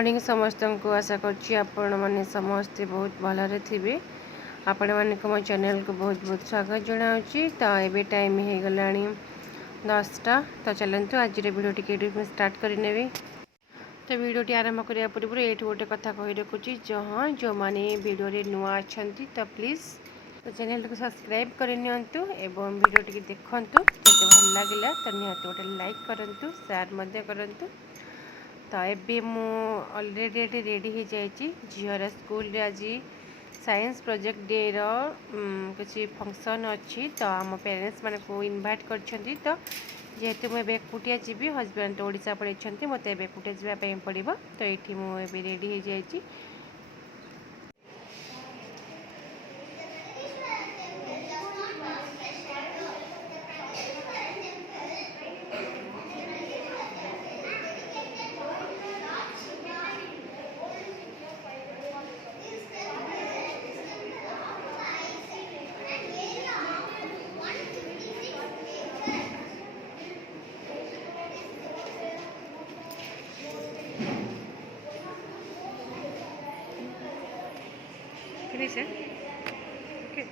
Morning समस्त को आशा करछि आपण माने समस्ते बहुत भलरे थिबे। आपण माने को मो चैनल को बहुत बहुत स्वागत जनाउछि। तो एबे टाइम हे गलानी 10टा। तो चलंतु आज रे वीडियो टिके में स्टार्ट करि नेबे। तो वीडियो टी आरंभ करिया पूर्व एठी गोटे कथा कहि रखुछि जो माने वीडियो रे नुआ अछंती तो प्लीज तो चैनल को सब्सक्राइब कर नियंतु एवं वीडियो टी देखंतु। जदि भल लागिला तो नियंतु गोटे लाइक करंतु, शेयर मध्य करंतु। तो ये ऑलरेडी रेडी हो जाइए झीर स्कूल आज साइंस प्रोजेक्ट डे किसी फंक्शन अच्छी। तो आम पेरेंट्स मान को इनवाइट कर तो जेहेतु मुझे एकुटिया जी हजबैंड ओडिशा पड़े मत एकुटिया जावाई पड़ो। तो ये मुझे रेडी हो जाइए। Finish it. Okay.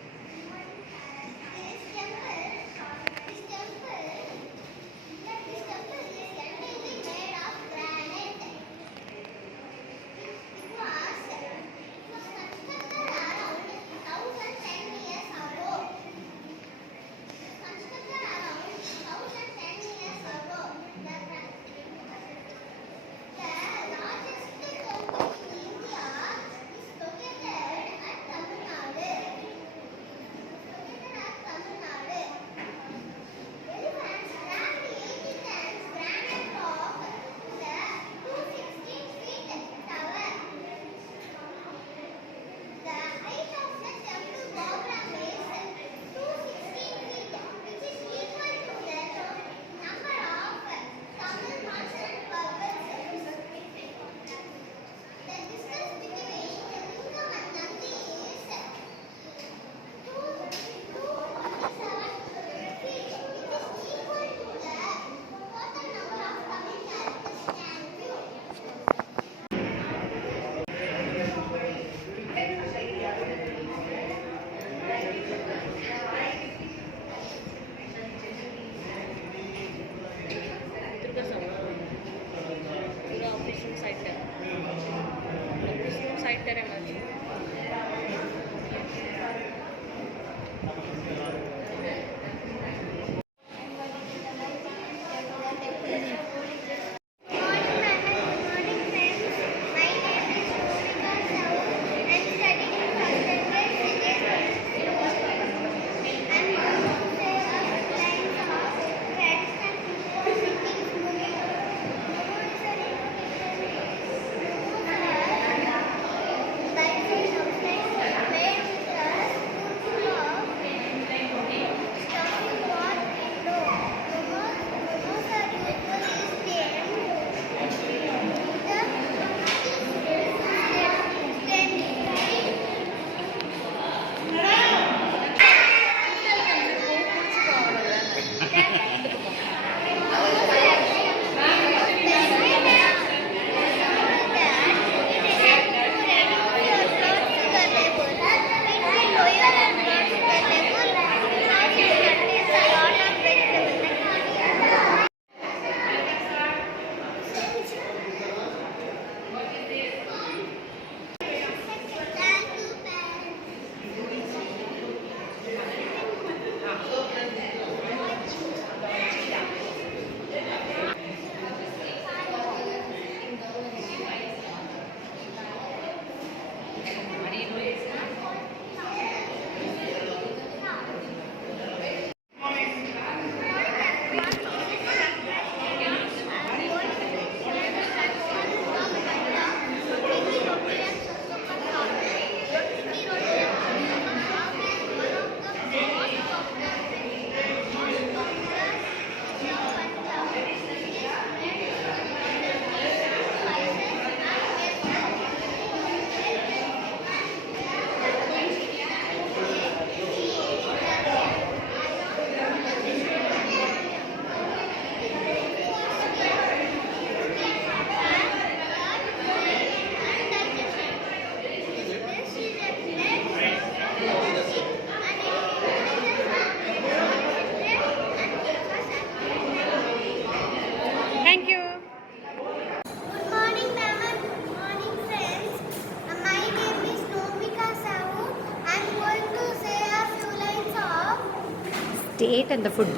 State and the food.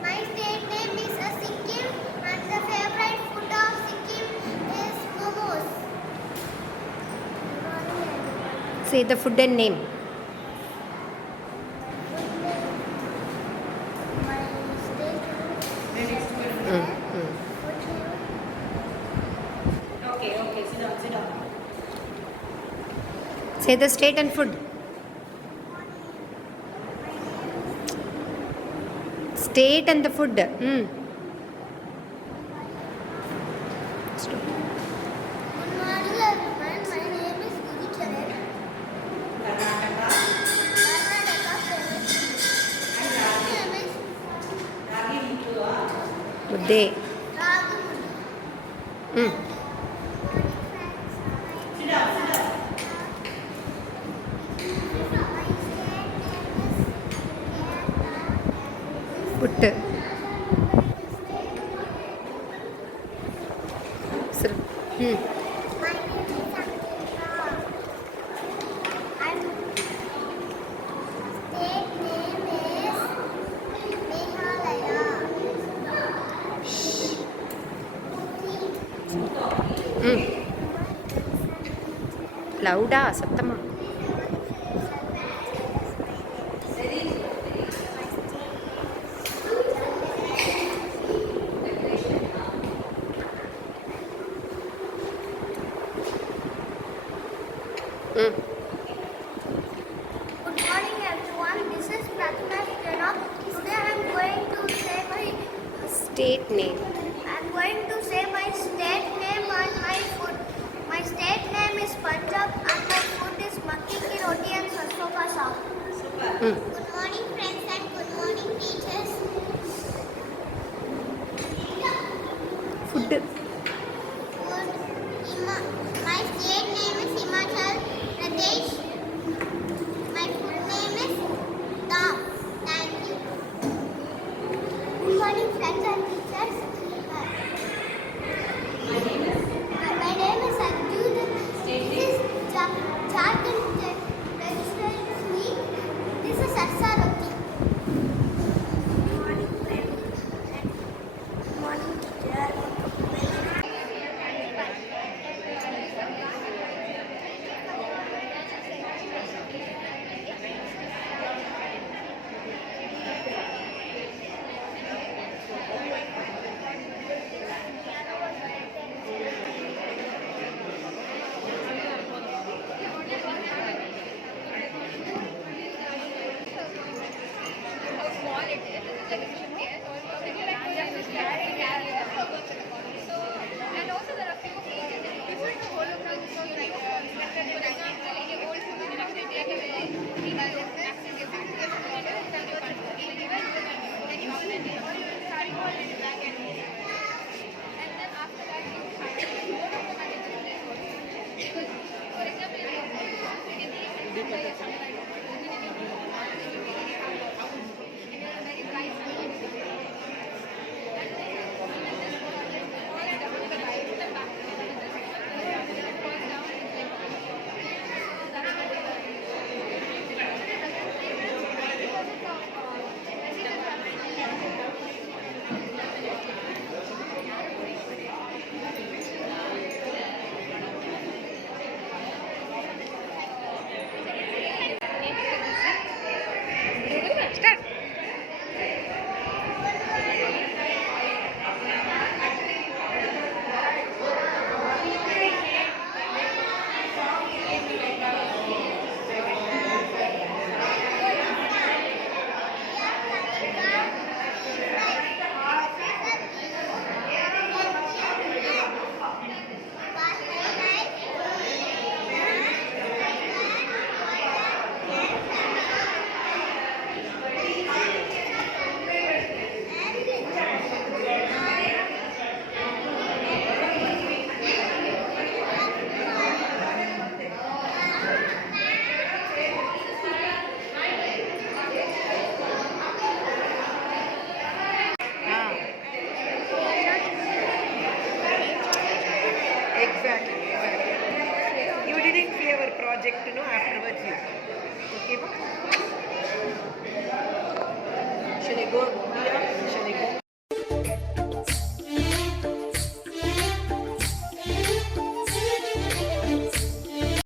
My state name is Sikkim and the favorite food of Sikkim is momos. Say the food and name. My state Say the state and food. State and the food. Stop. Good morning everyone. My name is Gurucharan. Karnataka famous. Mudde. Raghu. Put. Sir. My name is Ankita. And state name is Meghalaya. Louda, Sattama. Good morning everyone. This is Prathna Stena. Today I am going to say State name. my state name and my food. My state name is Punjab and my food is makki ki roti and sarson ka saag. Good morning friends and good morning teachers. Food. My state name is Himachal Pradesh. My full name is Dam. Thank you. Good morning friends and teachers. My name is Anju. This is Jharkhand traditional sweet. This is Very good.